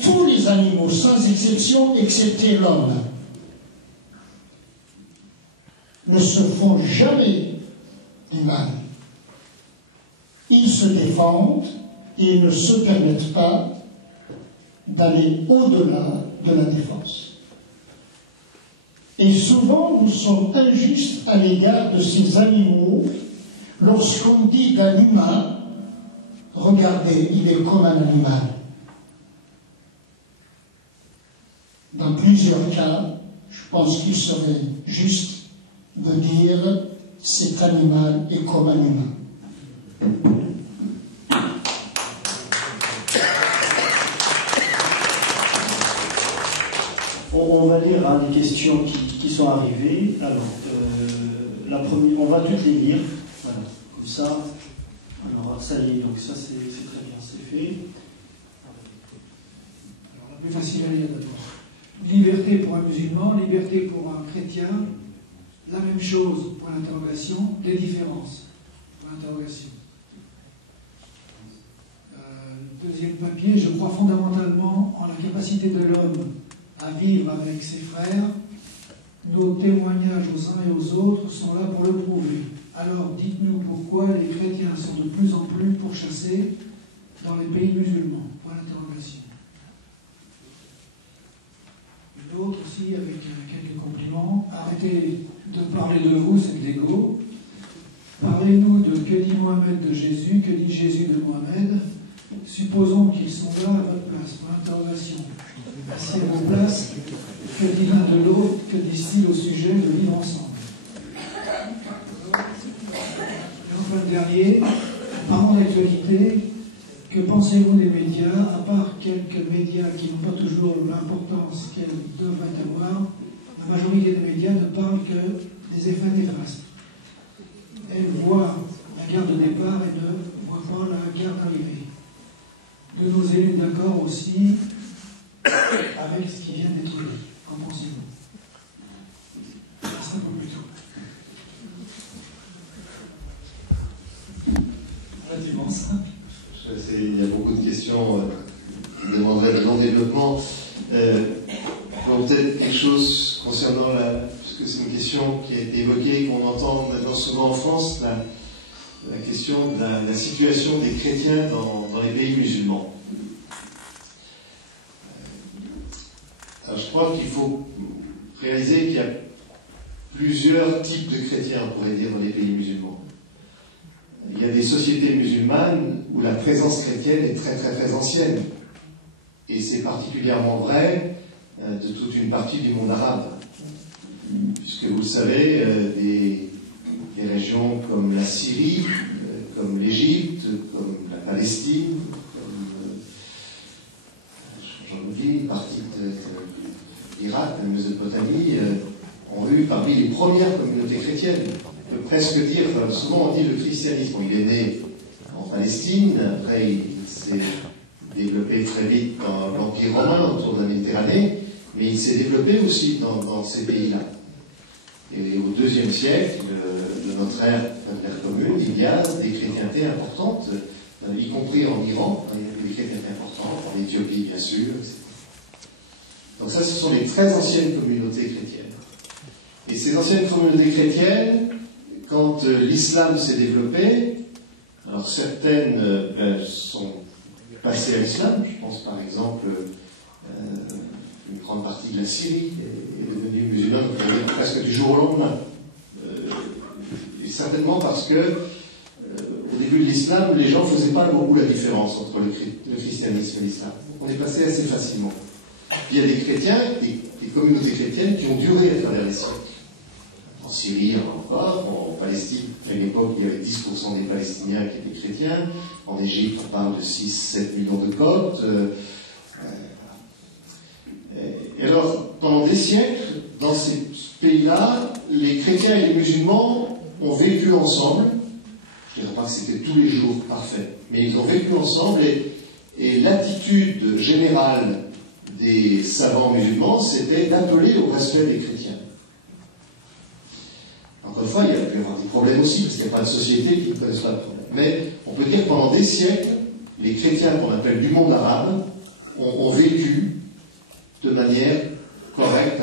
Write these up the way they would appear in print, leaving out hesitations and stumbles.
tous les animaux, sans exception, excepté l'homme, ne se font jamais du mal. Ils se défendent et ils ne se permettent pas d'aller au-delà de la défense. Et souvent, nous sommes injustes à l'égard de ces animaux lorsqu'on dit d'un humain, regardez, il est comme un animal. Dans plusieurs cas, je pense qu'il serait juste de dire cet animal est comme un humain. On va lire des questions qui sont arrivées. Alors, la première, on va toutes les lire. Voilà, comme ça. Alors, ça y est, donc ça c'est très bien, c'est fait. Alors, la plus facile à lire d'abord. Liberté pour un musulman, liberté pour un chrétien, la même chose pour l'interrogation, des différences pour l'interrogation. Deuxième papier, je crois fondamentalement en la capacité de l'homme à vivre avec ses frères. Nos témoignages aux uns et aux autres sont là pour le prouver. Alors dites-nous pourquoi les chrétiens sont de plus en plus pourchassés dans les pays musulmans. Point d'interrogation. Une autre aussi avec quelques compliments. Arrêtez de parler de vous, c'est de l'ego. Parlez-nous de que dit Mohamed de Jésus, que dit Jésus de Mohamed. Supposons qu'ils sont là à votre place. Point d'interrogation. Assis à vos places, que dit l'un de l'autre, que disent-ils au sujet de vivre ensemble. Et enfin le dernier, parlant d'actualité, que pensez-vous des médias, à part quelques médias qui n'ont pas toujours l'importance qu'elles devraient avoir, la majorité des médias ne parlent que des effets néfastes. Elles voient la guerre de départ et ne voient pas la guerre d'arrivée. De nos élus d'accord aussi avec ce qui vient d'être dit. Qu'en pensez-vous? C'est un peu plus tôt. Relativement simple. Il y a beaucoup de questions qui demanderaient de long développement. Peut-être quelque chose concernant puisque c'est une question qui a été évoquée, qu'on entend maintenant souvent en France, la question de la situation des chrétiens dans les pays musulmans. Alors je crois qu'il faut réaliser qu'il y a plusieurs types de chrétiens, on pourrait dire, dans les pays musulmans. Il y a des sociétés musulmanes où la présence chrétienne est très très très ancienne. Et c'est particulièrement vrai de toute une partie du monde arabe. Puisque vous le savez, des régions comme la Syrie, comme l'Égypte, comme la Palestine, comme, j'en oublie, une partie de l'Irak, de la Mésopotamie, ont eu parmi les premières communautés chrétiennes. On peut presque dire, souvent on dit le christianisme. Il est né en Palestine, après il s'est développé très vite dans l'Empire romain autour de la Méditerranée, mais il s'est développé aussi dans ces pays-là. Et au IIe siècle de notre ère commune, il y a des chrétientés importantes, y compris en Iran, il y a des chrétientés importantes, en Éthiopie bien sûr, etc. Donc ça, ce sont les très anciennes communautés chrétiennes. Et ces anciennes communautés chrétiennes, quand l'islam s'est développé, alors certaines sont passées à l'islam, je pense par exemple une grande partie de la Syrie est devenue musulmane presque du jour au lendemain. Et certainement parce que au début de l'islam, les gens ne faisaient pas beaucoup la différence entre le christianisme et l'islam. On est passé assez facilement. Il y a des chrétiens, des communautés chrétiennes qui ont duré à travers les siècles. En Syrie, encore, en Palestine, à une époque, il y avait 10% des Palestiniens qui étaient chrétiens. En Égypte, on parle de 6-7 millions de Coptes. Et alors, pendant des siècles, dans ces pays-là, les chrétiens et les musulmans ont vécu ensemble. Je ne dirais pas que c'était tous les jours parfait, mais ils ont vécu ensemble et l'attitude générale des savants musulmans, c'était d'appeler au respect des chrétiens. Encore une fois, il peut y avoir des problèmes aussi, parce qu'il n'y a pas de société qui ne connaisse pas de problème. Mais on peut dire que pendant des siècles, les chrétiens qu'on appelle du monde arabe ont vécu de manière correcte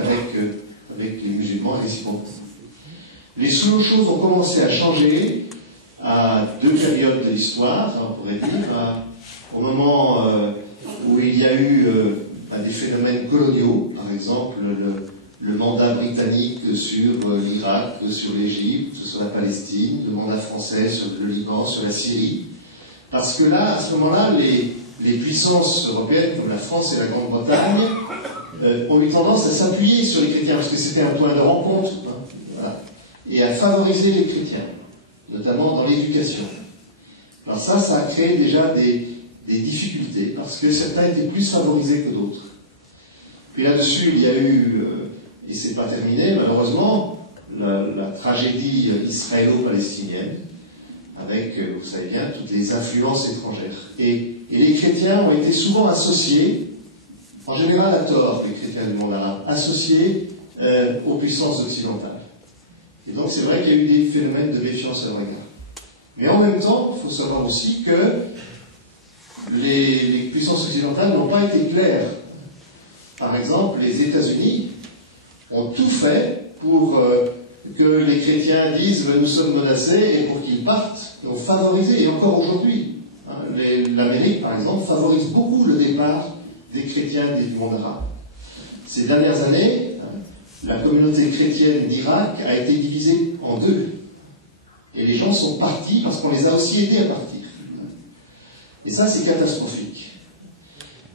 avec les musulmans réciproquement. Les choses ont commencé à changer à deux périodes de l'histoire, on pourrait dire, au moment où il y a eu des phénomènes coloniaux, par exemple le mandat britannique sur l'Irak, sur l'Égypte, sur la Palestine, le mandat français sur le Liban, sur la Syrie, parce que là, à ce moment-là, les puissances européennes comme la France et la Grande-Bretagne ont eu tendance à s'appuyer sur les chrétiens, parce que c'était un point de rencontre, voilà, et à favoriser les chrétiens, notamment dans l'éducation. Alors ça a créé déjà des difficultés, parce que certains étaient plus favorisés que d'autres. Puis là-dessus, il y a eu, et c'est pas terminé, malheureusement, la tragédie israélo-palestinienne, avec, vous savez bien, toutes les influences étrangères. Et les chrétiens ont été souvent associés, en général à tort, les chrétiens du monde arabe, associés aux puissances occidentales. Et donc c'est vrai qu'il y a eu des phénomènes de méfiance à leur égard. Mais en même temps, il faut savoir aussi que les puissances occidentales n'ont pas été claires. Par exemple, les États-Unis ont tout fait pour que les chrétiens disent « nous sommes menacés » et pour qu'ils partent, ils ont favorisé, et encore aujourd'hui. L'Amérique, par exemple, favorise beaucoup le départ des chrétiens du monde arabe. Ces dernières années, la communauté chrétienne d'Irak a été divisée en deux. Et les gens sont partis parce qu'on les a aussi aidés à partir. Et ça, c'est catastrophique.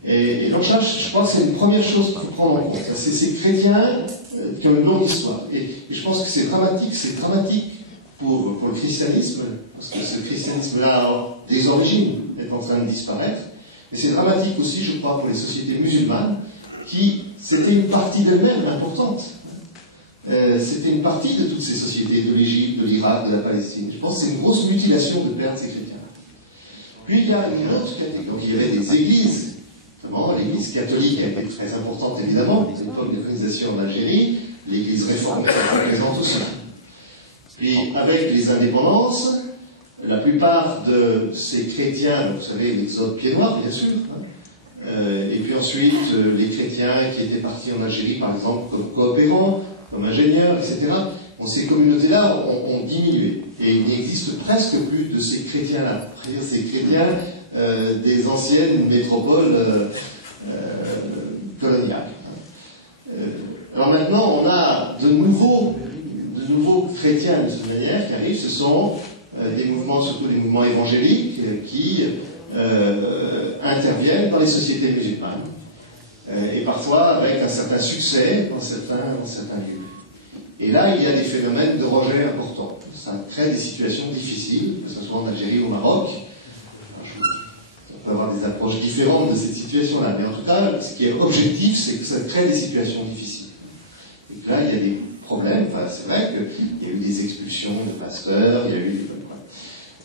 Et donc ça, je pense que c'est une première chose qu'il faut prendre en compte. C'est ces chrétiens qui ont une longue histoire. Et je pense que c'est dramatique pour le christianisme, parce que ce christianisme-là, des origines, est en train de disparaître. Mais c'est dramatique aussi, je crois, pour les sociétés musulmanes, qui, c'était une partie d'elles-mêmes importante. C'était une partie de toutes ces sociétés, de l'Égypte, de l'Irak, de la Palestine. Je pense que c'est une grosse mutilation de perdre ces chrétiens. Puis il y a une autre catégorie. Donc il y avait des églises, notamment l'église catholique a été très importante évidemment, à l'époque de colonisation en Algérie, l'église réformée est présente aussi. Et avec les indépendances, la plupart de ces chrétiens, vous savez, l'exode pied noir, bien sûr, et puis ensuite les chrétiens qui étaient partis en Algérie, par exemple, comme coopérants, comme ingénieurs, etc., ces communautés-là ont diminué. Et il n'existe presque plus de ces chrétiens-là. Ces chrétiens des anciennes métropoles coloniales. Alors maintenant, on a de nouveaux chrétiens de cette manière qui arrivent. Ce sont des mouvements, surtout des mouvements évangéliques, qui interviennent dans les sociétés musulmanes. Et parfois avec un certain succès dans certains lieux. Et là, il y a des phénomènes de rejet importants. Ça crée des situations difficiles, que ce soit en Algérie ou au Maroc. On peut avoir des approches différentes de cette situation-là. Mais en tout cas, ce qui est objectif, c'est que ça crée des situations difficiles. Et que là, il y a des problèmes. Enfin, c'est vrai qu'il y a eu des expulsions de pasteurs, il y a eu...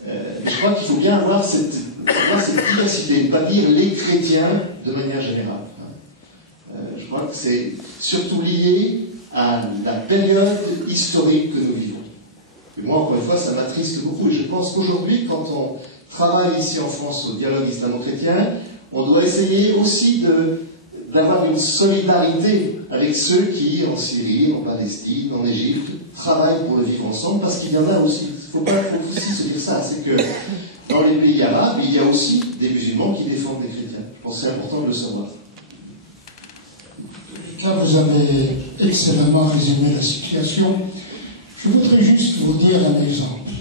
mais je crois qu'il faut bien avoir cette diversité, ne pas dire les chrétiens de manière générale. Je crois que c'est surtout lié à la période historique que nous vivons. Et moi, encore une fois, ça m'attriste beaucoup. Et je pense qu'aujourd'hui, quand on travaille ici en France au dialogue islamo-chrétien, on doit essayer aussi d'avoir une solidarité avec ceux qui, en Syrie, en Palestine, en Égypte, travaillent pour le vivre ensemble, parce qu'il y en a aussi. Il faut aussi se dire ça. C'est que dans les pays arabes, il y a aussi des musulmans qui défendent les chrétiens. Je pense que c'est important de le savoir. Là, vous avez excellemment résumé la situation. Je voudrais juste vous dire un exemple.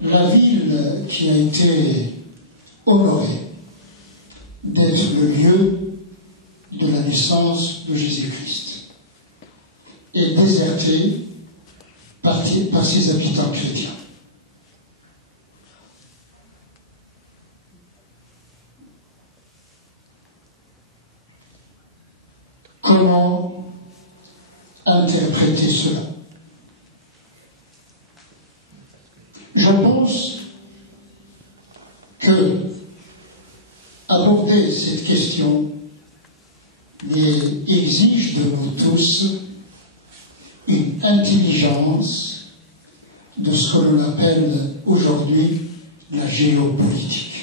La ville qui a été honorée d'être le lieu de la naissance de Jésus-Christ est désertée par ses habitants chrétiens. Comment interpréter cela? Je pense que aborder cette question exige de nous tous une intelligence de ce que l'on appelle aujourd'hui la géopolitique.